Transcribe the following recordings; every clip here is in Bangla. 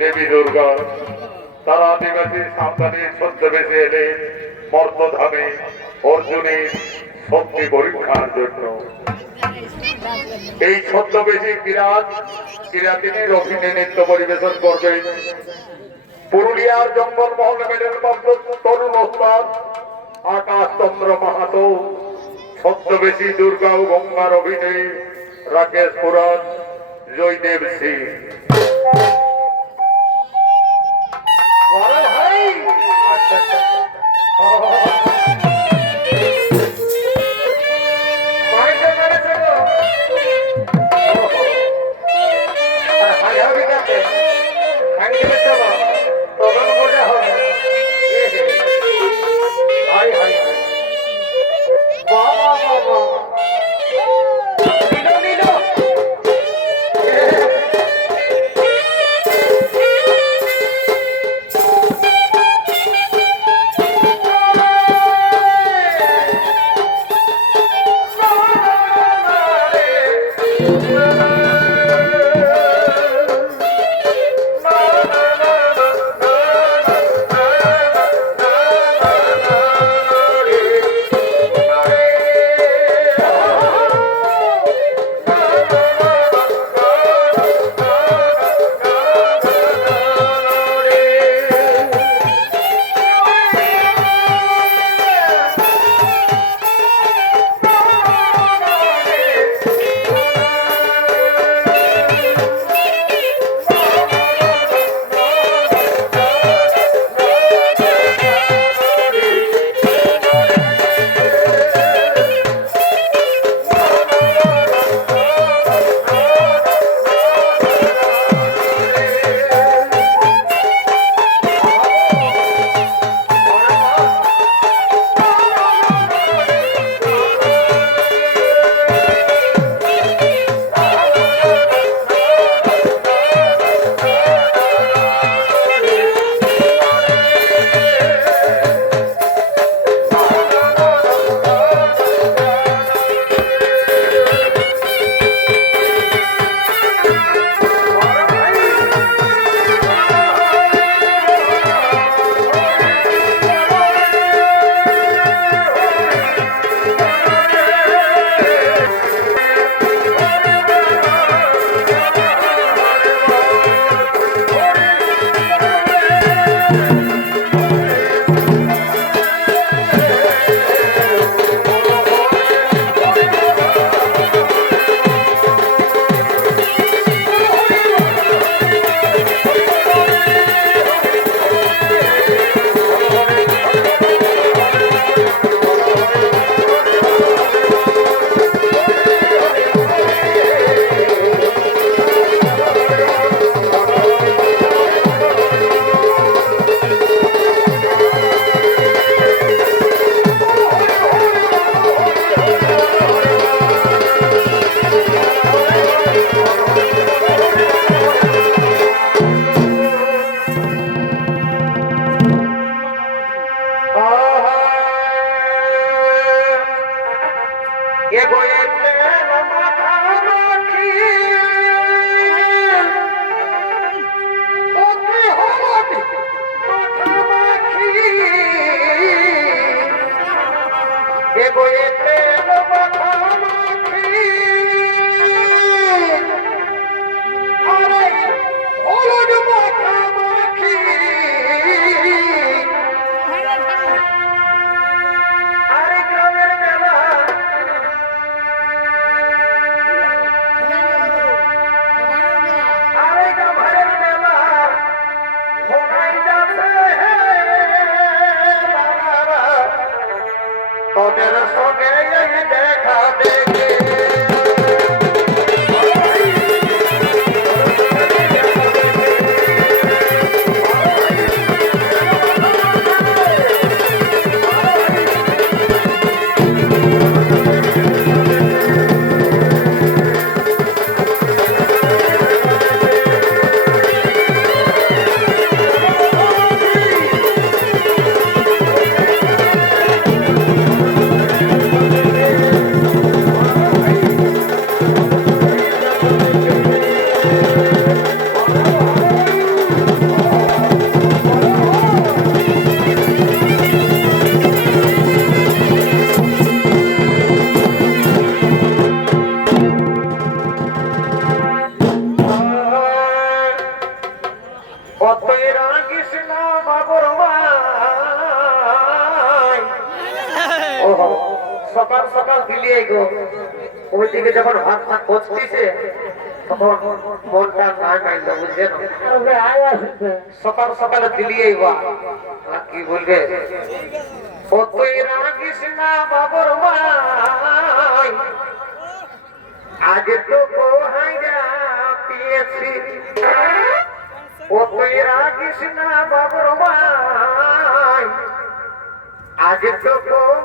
দেবী দুর্গা। তারা আদিবাসী সান্তানের ছদ্মবেশে এলে মর্মধামে অর্জুনের শক্তি পরীক্ষার জন্য। এই ছদ্মবেশী কিরাত কিরাতিনী রফিনে নৃত্য পরিবেশন করবে। পুরুলিয়ার জঙ্গলমহল লেভেলের তরুণ ওস্তাদ আকাশচন্দ্র মাহাতো, ছদ্মবেশী দুর্গা ও গঙ্গার অভিনয় রাকেশ পুরাণ, জয়দেব সিং। তোদের সঙ্গে ওইদিকে যখন ভাত ভাত পচতিছে সকাল সকালে আর কি বলবে? ও তো পিয়েছি। ও আজ তো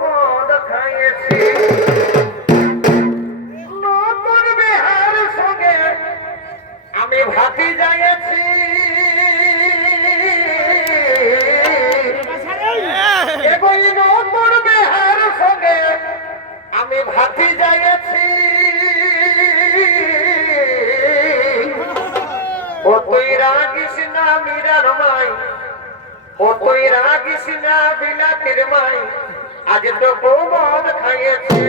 মদ খাইয়েছি। সঙ্গে আমি ভাতি যাইছি আমি ভাতি যাইছি ও তুই মীরার মাই, ও তুই রাগিস মাই, আজ তো প্রমোদ খাইয়েছে।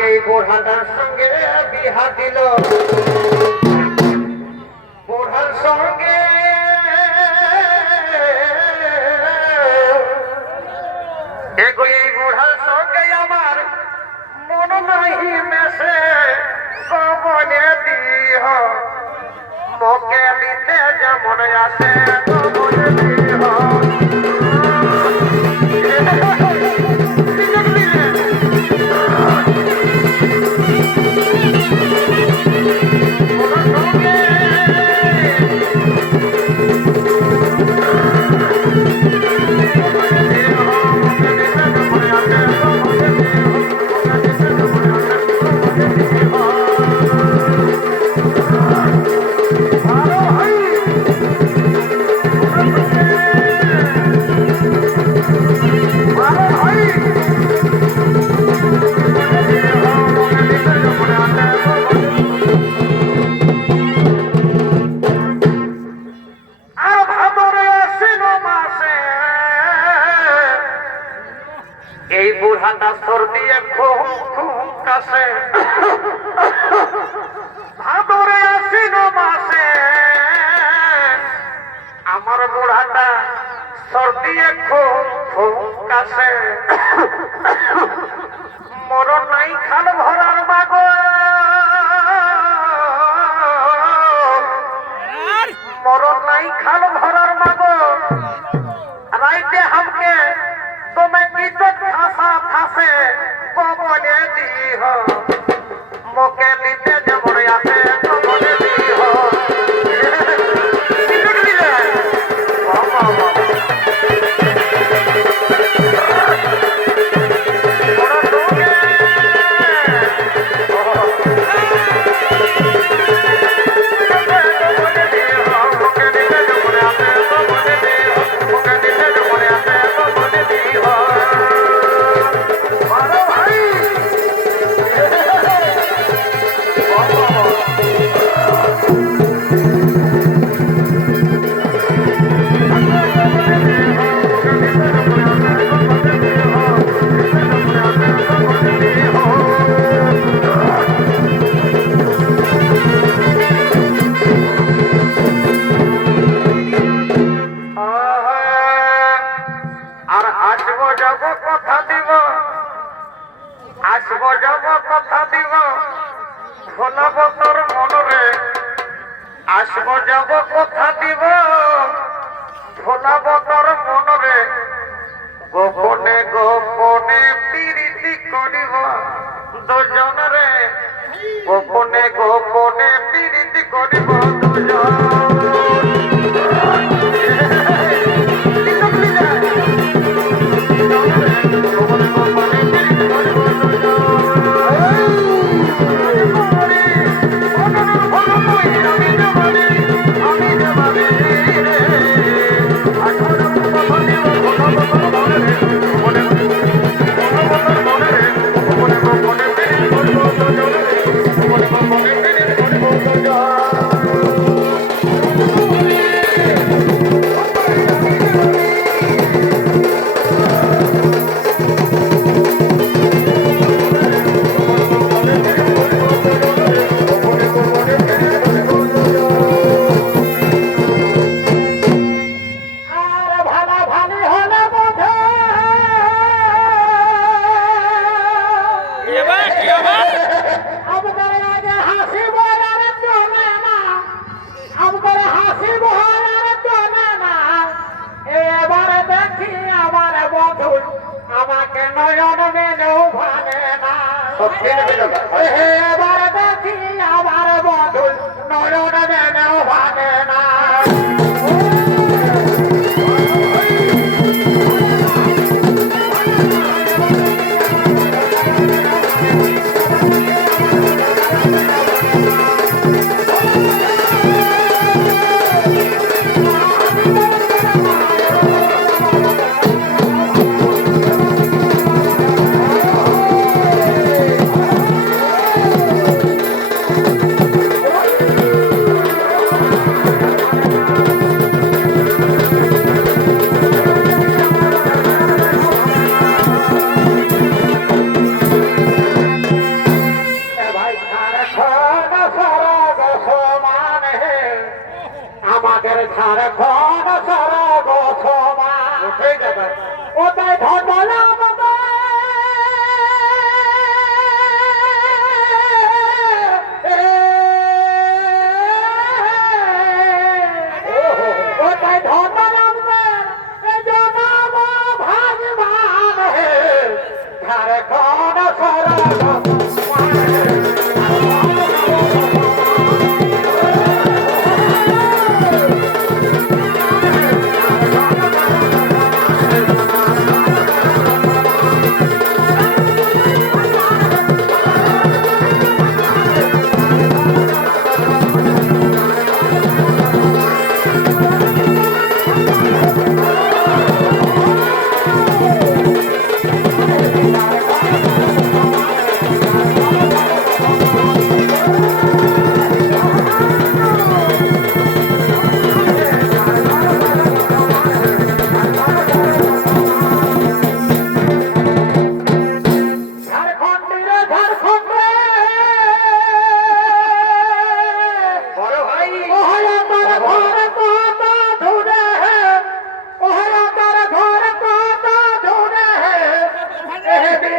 আমাকে এই বোঝাটার সঙ্গে বিহা দিল। বোঝার সঙ্গে দেখো এই সঙ্গে আমার। মন নাহি মেশে কবলে দিহ। মোকে দিতে যেমন আসে কথা দিব। আসব যাব কথা দিব। ভোলাব তোর মনরে। আসব যাব কথা দিব। ভোলাব তোর মনরে। গোপনে গোপনে পিরিতি করিব দুজনরে। গোপনে গোপনে পিরিতি করিব দুজন 요번에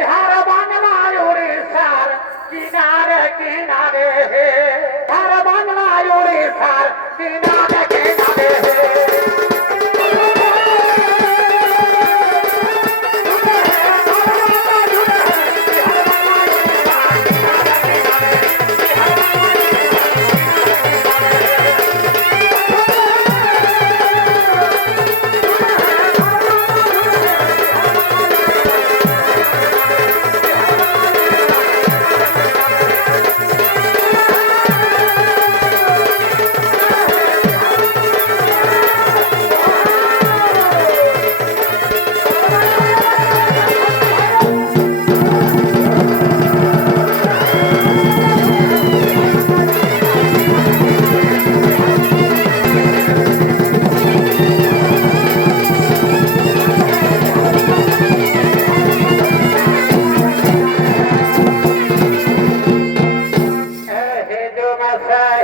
বিহার বাংলায় ওড়িশার কিনারে কিনারে হে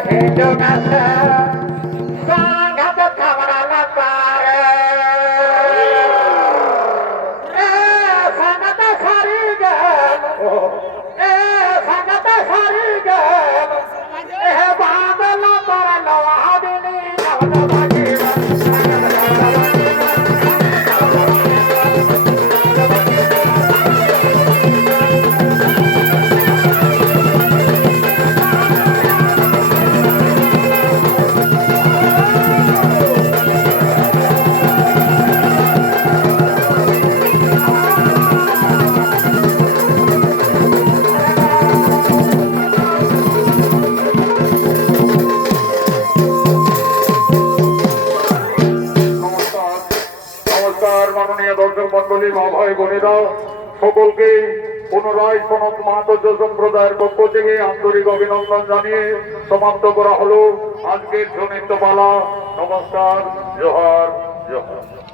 হেডো মাস্টার পুনরায় সনদ মাহাতো সম্প্রদায়ের পক্ষ থেকে আন্তরিক অভিনন্দন জানিয়ে সমাপ্ত করা হলো। আজকের জনিত পালা নমস্কার, জোহার জোহার।